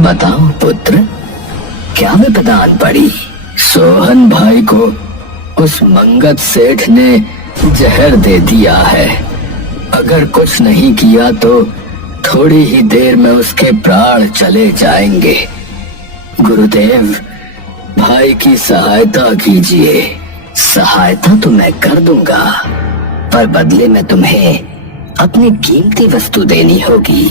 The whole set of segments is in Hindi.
बताओ पुत्र, क्या विपदा आन पड़ी? सोहन भाई को उस मंगत सेठ ने जहर दे दिया है। अगर कुछ नहीं किया तो थोड़ी ही देर में उसके प्राण चले जाएंगे। गुरुदेव, भाई की सहायता कीजिए। सहायता तो मैं कर दूंगा, पर बदले में तुम्हें अपनी कीमती वस्तु देनी होगी।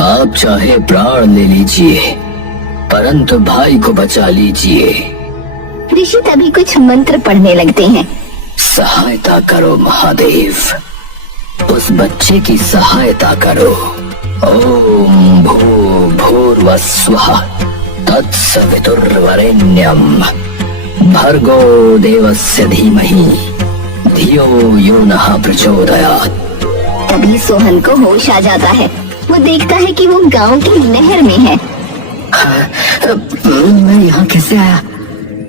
आप चाहे प्राण ले लीजिए, परंतु भाई को बचा लीजिए। ऋषि तभी कुछ मंत्र पढ़ने लगते हैं। सहायता करो महादेव, उस बच्चे की सहायता करो। ओम भूर्भुवस्वः तत्सवितुर्वरेण्यं भर्गो देवस्य धीमहि धियो यो नः प्रचोदयात्। तभी सोहन को होश आ जाता है। वो देखता है कि वो गांव की नहर में है। मैं यहाँ कैसे आया?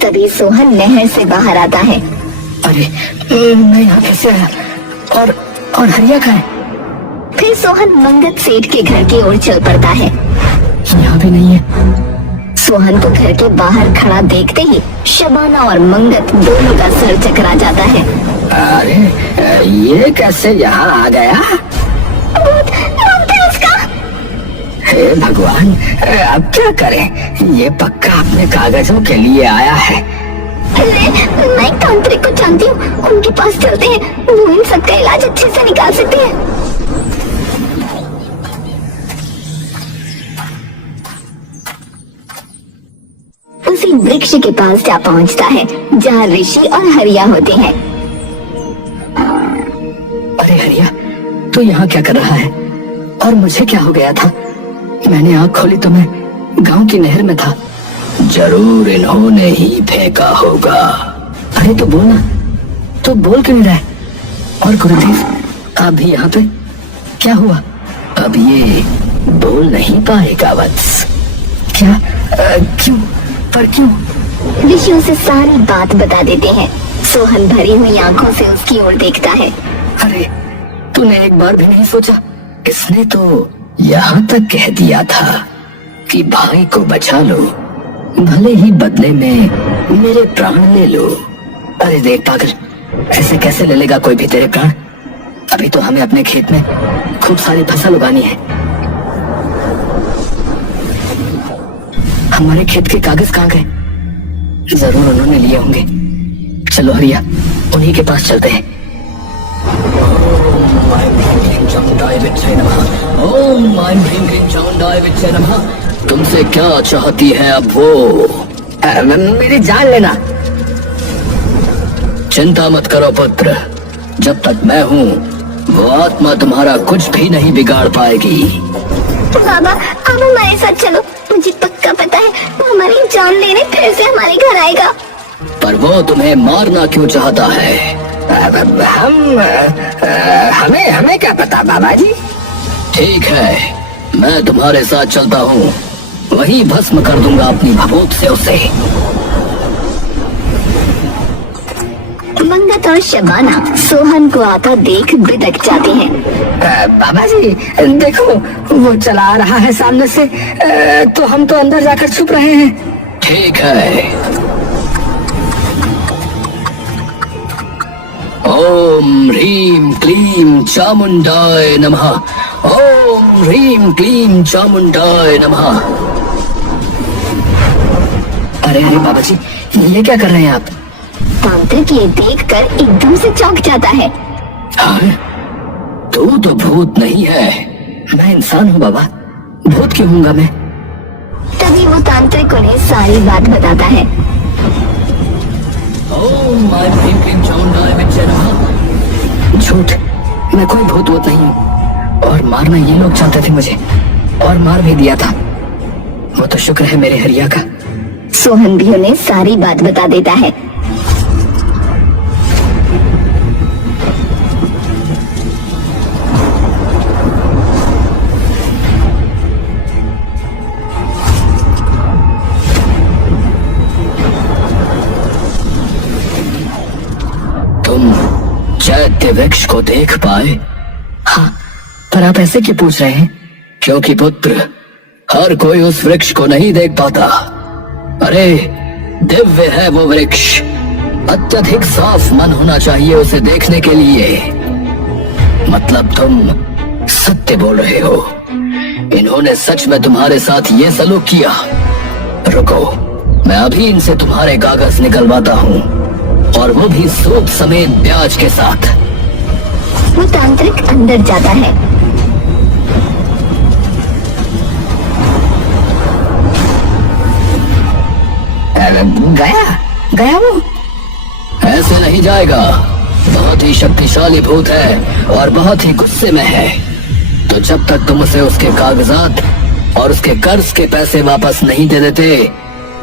तभी सोहन नहर से बाहर आता है। अरे, मैं यहाँ कैसे आया? और हरिया कहाँ है? फिर सोहन मंगत सेठ के घर की ओर चल पड़ता है। यहाँ भी नहीं है। सोहन को घर के बाहर खड़ा देखते ही शबाना और मंगत दोनों का सर चकरा जाता है। अरे, ये कैसे यहाँ आ गया? हे भगवान, अब क्या करें? ये पक्का अपने कागजों के लिए आया है। मैं तांत्रिक को जानती हूँ, उनके पास चलते हैं, वो इन सबका इलाज अच्छे से निकाल सकते हैं। उसी वृक्ष के पास जा पहुँचता है जहाँ ऋषि और हरिया होते हैं। अरे हरिया, तू यहाँ क्या कर रहा है? और मुझे क्या हो गया था? मैंने आँख खोली तो मैं गांव की नहर में था। जरूर इन्होंने ही फेंका होगा। अरे तो बोल ना, तो बोल क्यों नहीं रहा है? और गुरुदेव, आप भी यहाँ पे? क्या हुआ? अब ये बोल नहीं पाएगा वत्स। क्या? क्यों? पर क्यों? ऋषि उसे सारी बात बता देते हैं। सोहन भरी हुई आंखों से उसकी ओर देखता है। अरे, तूने एक बार भी नहीं सोचा? इसने तो यहाँ तक कह दिया था कि भाई को बचा लो, भले ही बदले में मेरे प्राण ले लो। अरे देख पागल, ऐसे कैसे ले लेगा कोई भी तेरे प्राण? अभी तो हमें अपने खेत में खूब सारी फसल उगानी है। हमारे खेत के कागज कहाँ गए? जरूर उन्होंने लिए होंगे। चलो हरिया, उन्हीं के पास चलते हैं। ओम ऐं ह्रीं क्लीं चामुंडाय विद्महे नमः। तुमसे क्या चाहती है अब वो? मेरी जान लेना। चिंता मत करो पुत्र, जब तक मैं हूँ वो आत्मा तुम्हारा कुछ भी नहीं बिगाड़ पाएगी। बाबा, अब हमारे साथ चलो। मुझे पक्का पता है वो हमारी जान लेने फिर से हमारे घर आएगा। पर वो तुम्हें मारना क्यों चाहता है? हमें क्या पता बाबा जी। ठीक है, मैं तुम्हारे साथ चलता हूँ, वही भस्म कर दूंगा अपनी भभूत से उसे। मंगत और शबाना सोहन को आता देख बिदक जाती हैं। बाबा जी देखो, वो चला आ रहा है सामने से। तो हम तो अंदर जाकर छुप रहे हैं। ठीक है। ओम ह्रीं क्लीं चामुंडाय नमः। ओम ह्रीं क्लीं चामुंडाय नमः। अरे अरे बाबा जी, ये क्या कर रहे हैं आप? तांत्रिक ये देखकर एकदम से चौंक जाता है। तू तो भूत नहीं है। मैं इंसान हूँ बाबा, भूत क्यों हूँगा मैं? तभी वो तांत्रिक उन्हें सारी बात बताता है। ओम ऐं ह्रीं क्लीं चामुंडाय विद्महे नमः। झूठ, मैं कोई भूत वूत नहीं हूँ। और मारना ये लोग चाहते थे मुझे, और मार भी दिया था। वो तो शुक्र है मेरे हरिया का। सोहन भी उन्हें सारी बात बता देता है। तुम चैत्य वृक्ष को देख पाए? हाँ, पर आप ऐसे क्यों पूछ रहे हैं? क्योंकि पुत्र, हर कोई उस वृक्ष को नहीं देख पाता। अरे दिव्य है वो वृक्ष, अत्यधिक साफ मन होना चाहिए उसे देखने के लिए। मतलब तुम सत्य बोल रहे हो, इन्होंने सच में तुम्हारे साथ ये सलूक किया। रुको, मैं अभी इनसे तुम्हारे कागज निकलवाता हूँ, और वो भी सूद समेत ब्याज के साथ। वो तांत्रिक अंदर जाता है। गया वो? ऐसे नहीं जाएगा, बहुत ही शक्तिशाली भूत है और बहुत ही गुस्से में है। तो जब तक तुम उसे उसके कागजात और उसके कर्ज के पैसे वापस नहीं दे देते,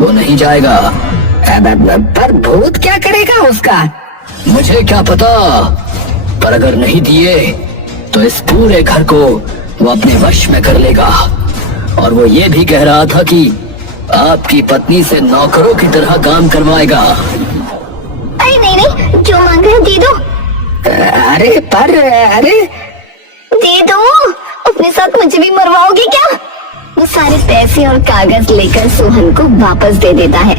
वो नहीं जाएगा। पर भूत क्या करेगा उसका? मुझे क्या पता, पर अगर नहीं दिए तो इस पूरे घर को वो अपने वश में कर लेगा। और वो ये भी कह रहा था कि आपकी पत्नी से नौकरों की तरह काम करवाएगा। अरे नहीं, जो मांग रहे दे दो। अरे दे दो, अपने साथ मुझे भी मरवाओगे क्या? वो सारे पैसे और कागज लेकर सोहन को वापस दे देता है।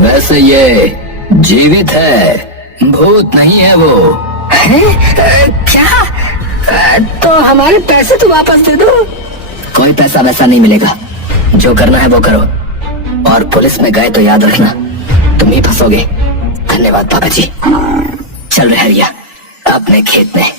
वैसे ये जीवित है, भूत नहीं है वो। क्या? तो हमारे पैसे तो वापस दे दो। कोई पैसा वैसा नहीं मिलेगा, जो करना है वो करो। और पुलिस में गए तो याद रखना, तुम ही फंसोगे। धन्यवाद पापा जी। चल रहे हरिया अपने खेत में।